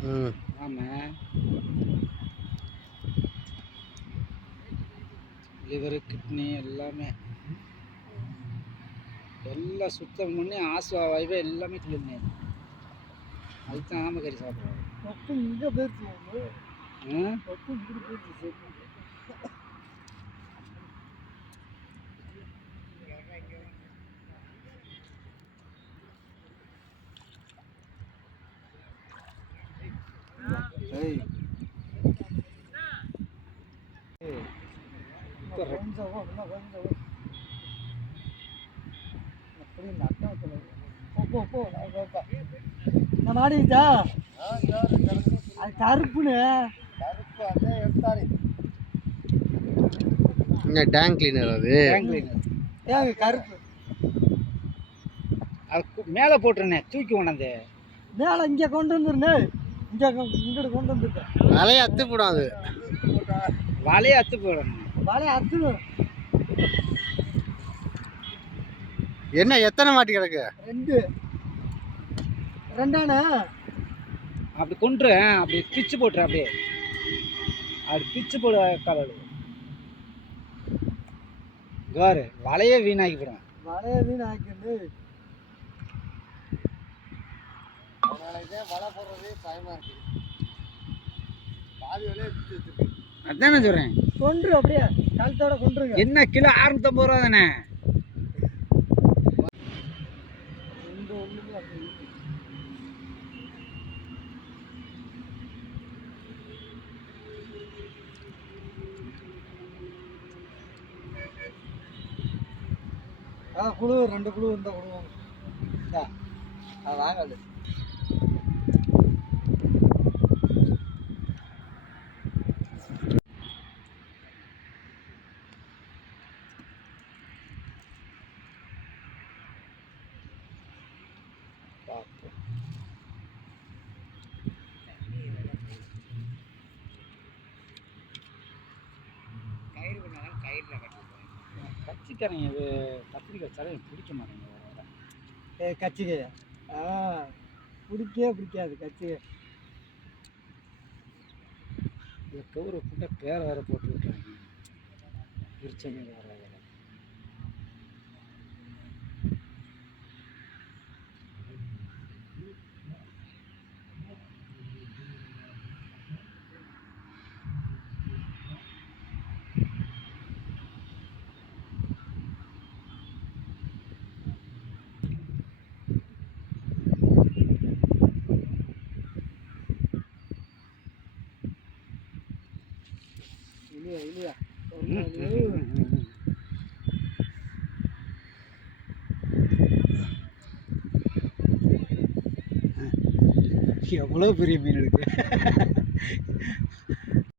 ஆமாம், liver kidney எல்லாமே எல்லாம் சுத்தம் பண்ணி ஆஸ்வா வாய்வே எல்லாமே கிளீன் பண்ணி அதுதான் ஆமக்கறி சாப்பிடுவாங்க. இங்கே போயிடுச்சு மாடிக்கிட்டா அது கருப்புன்னு கருப்பு அதே எடுத்தாரு. என்ன டேங்க் கிளீனர் அது? டேங்க் கிளீனர் ஏங்க கருப்பு அது மேலே போட்டுருண்ணே, தூக்கி கொண்டாந்து மேலே இங்கே கொண்டு வந்துருண்ணே. இங்கிட்டு கொண்டு வந்துருக்கேன். வலையை அத்து போடும். அது வலையை அத்து போடணும். வலையை அத்துணும். என்ன எத்தனை மாட்டி கிடக்கு? ரெண்டாண்ணே. அப்படி கொண்டு அப்படி பிச்சு போட்டுரு. அப்படியே அப்படி பிச்சு போட கலடு காரு வலையே வீணாக்கி போடுவேன். வலையை வீணாக்கிண்டு வலை போடுறது பயமா இருக்கு. பாதி வலையை அதானே சொல்றேன். கொன்று அப்படியே கழுத்தோட கொண்டுருங்க. என்ன கிலோ 650 ரூபா தானே? குழு 2 குழு இந்த குழு வாங்காது. கயிறு பண்ணாலும் கயிறில் கட்டிடுவேன். கட்சிக்காரங்க இது கத்திரிக்காய் வச்சாலும் எனக்கு பிடிக்க மாட்டேங்க. கச்சிக்காய் பிடிக்கவே பிடிக்காது. கச்சிக்காய் இந்த கவுரை போட்டால் பேரை வேறு போட்டு விட்டுறாங்க. விரிச்சங்க வேறு வேறு இல்லையா எவ்வளோ பெரிய மீன் இருக்கு.